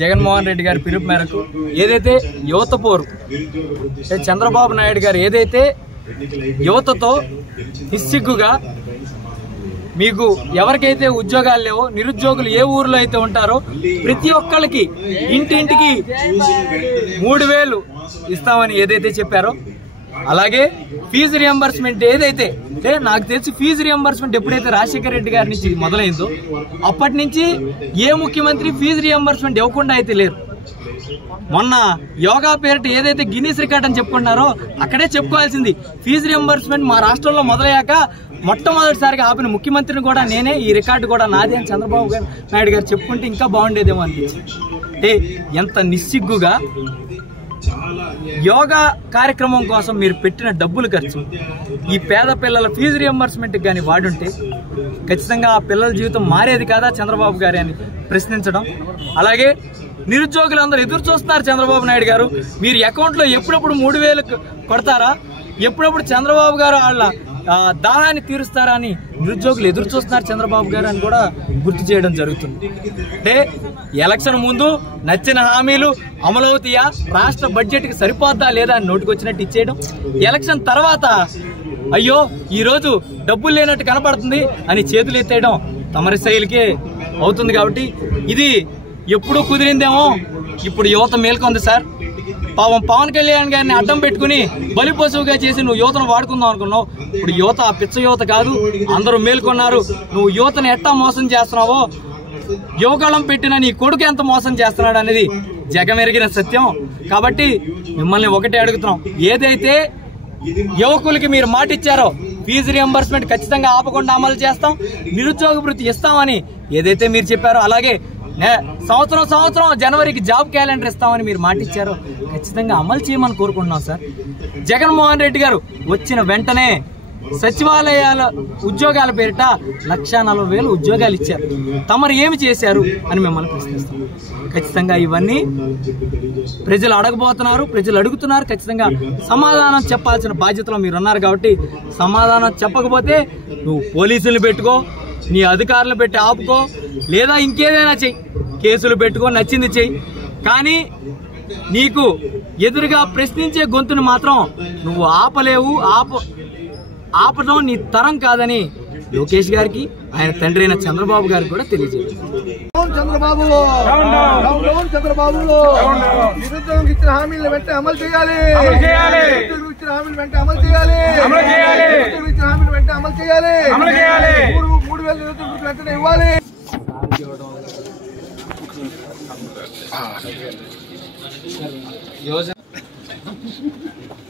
జగన్మోహన్ రెడ్డి గారి పిలుపు మేరకు ఏదైతే యువత పోరు చంద్రబాబు నాయుడు గారు ఏదైతే యువతతో నిస్సిగ్గుగా మీకు ఎవరికైతే ఉద్యోగాలు లేవో నిరుద్యోగులు ఏ ఊర్లో అయితే ఉంటారో ప్రతి ఒక్కరికి ఇంటింటికి 3000 ఇస్తామని ఏదైతే చెప్పారో అలాగే ఫీజు రియంబర్స్మెంట్ ఏదైతే నాకు తెలిసి ఫీజు రియంబర్స్మెంట్ ఎప్పుడైతే రాజశేఖర రెడ్డి గారి నుంచి మొదలైందో అప్పటి నుంచి ఏ ముఖ్యమంత్రి ఫీజు రియంబర్స్మెంట్ ఇవ్వకుండా అయితే లేరు. మొన్న యోగా పేరిట ఏదైతే గిన్నీస్ రికార్డ్ అని చెప్పుకున్నారో అక్కడే చెప్పుకోవాల్సింది ఫీజు రియంబర్స్మెంట్ మా రాష్ట్రంలో మొదలయ్యాక మొట్టమొదటిసారిగా ఆపిన ముఖ్యమంత్రిని కూడా నేనే, ఈ రికార్డు కూడా నాదే అని చంద్రబాబు నాయుడు గారు చెప్పుకుంటే ఇంకా బాగుండేదేమో అనిపించింది. అంటే ఎంత నిస్సిగ్గుగా యోగా కార్యక్రమం కోసం మీరు పెట్టిన డబ్బులు ఖర్చు ఈ పేద పిల్లల ఫీజు రియంబర్స్మెంట్కి కానీ వాడుంటే ఖచ్చితంగా ఆ పిల్లల జీవితం మారేది కాదా చంద్రబాబు గారి అని ప్రశ్నించడం. అలాగే నిరుద్యోగులందరూ ఎదురు చూస్తున్నారు చంద్రబాబు నాయుడు గారు, మీరు అకౌంట్లో ఎప్పుడప్పుడు 3000 కొడతారా, ఎప్పుడప్పుడు చంద్రబాబు గారు వాళ్ళ దాహాన్ని తీరుస్తారా అని నిరుద్యోగులు ఎదురు చూస్తున్నారు చంద్రబాబు గారు అని కూడా గుర్తు చేయడం జరుగుతుంది. అంటే ఎలక్షన్ ముందు నచ్చిన హామీలు అమలవుతాయా, రాష్ట్ర బడ్జెట్కి సరిపోద్దా లేదా అని నోటికొచ్చినట్టు ఇచ్చేయడం, ఎలక్షన్ తర్వాత అయ్యో ఈరోజు డబ్బులు లేనట్టు కనపడుతుంది అని చేతులు ఎత్తేయడం తమరి శైలికే అవుతుంది. కాబట్టి ఇది ఎప్పుడు కుదిరిందేమో ఇప్పుడు యువత మేల్కొంది సార్. పాపం పవన్ కళ్యాణ్ గారిని అడ్డం పెట్టుకుని బలిపశువుగా చేసి నువ్వు యువతను వాడుకుందాం అనుకున్నావు. ఇప్పుడు యువత పిచ్చ యువత కాదు, అందరూ మేల్కొన్నారు. నువ్వు యువతను ఎట్టా మోసం చేస్తున్నావో, యువకళం పెట్టిన నీ కొడుకు ఎంత మోసం చేస్తున్నాడు అనేది జగమెరిగిన సత్యం. కాబట్టి మిమ్మల్ని ఒకటే అడుగుతున్నాం, ఏదైతే యువకులకి మీరు మాట ఇచ్చారో ఫీజు రియంబర్స్మెంట్ ఖచ్చితంగా ఆపకుండా అమలు చేస్తాం, నిరుద్యోగ భృతి ఇస్తామని ఏదైతే మీరు చెప్పారో, అలాగే సంవత్సరం జనవరికి జాబ్ క్యాలెండర్ ఇస్తామని మీరు మాట ఇచ్చారో ఖచ్చితంగా అమలు చేయమని కోరుకుంటున్నాం సార్. జగన్మోహన్ రెడ్డి గారు వచ్చిన వెంటనే సచివాలయాల ఉద్యోగాల పేరిట 1,40,000 ఉద్యోగాలు ఇచ్చారు. తమరు ఏమి చేశారు అని మిమ్మల్ని ప్రశ్నిస్తాం. ఖచ్చితంగా ఇవన్నీ ప్రజలు అడగబోతున్నారు, ప్రజలు అడుగుతున్నారు. ఖచ్చితంగా సమాధానం చెప్పాల్సిన బాధ్యతలో మీరు ఉన్నారు. కాబట్టి సమాధానం చెప్పకపోతే నువ్వు పోలీసులు పెట్టుకో, నీ అధికారులు పెట్టి ఆపుకో, లేదా ఇంకేదైనా చెయ్యి, కేసులు పెట్టుకో, నచ్చింది చెయ్యి. కానీ నీకు ఎదురుగా ప్రశ్నించే గొంతును మాత్రం నువ్వు ఆపలేవు. ఆపడం నీ తరం కాదని లోకేష్ గారికి ఆయన తండ్రి అయిన చంద్రబాబు గారికి కూడా తెలియజేయాలి. నిరుద్యోగం ఇచ్చిన హామీలను వెంటనే అమలు చేయాలి, ఇచ్చిన హామీలు వెంటనే అమలు చేయాలి, ఇచ్చిన హామీలు వెంటనే అమలు చేయాలి, 3,000 నిరుద్యోగులకు వెంటనే ఇవ్వాలి.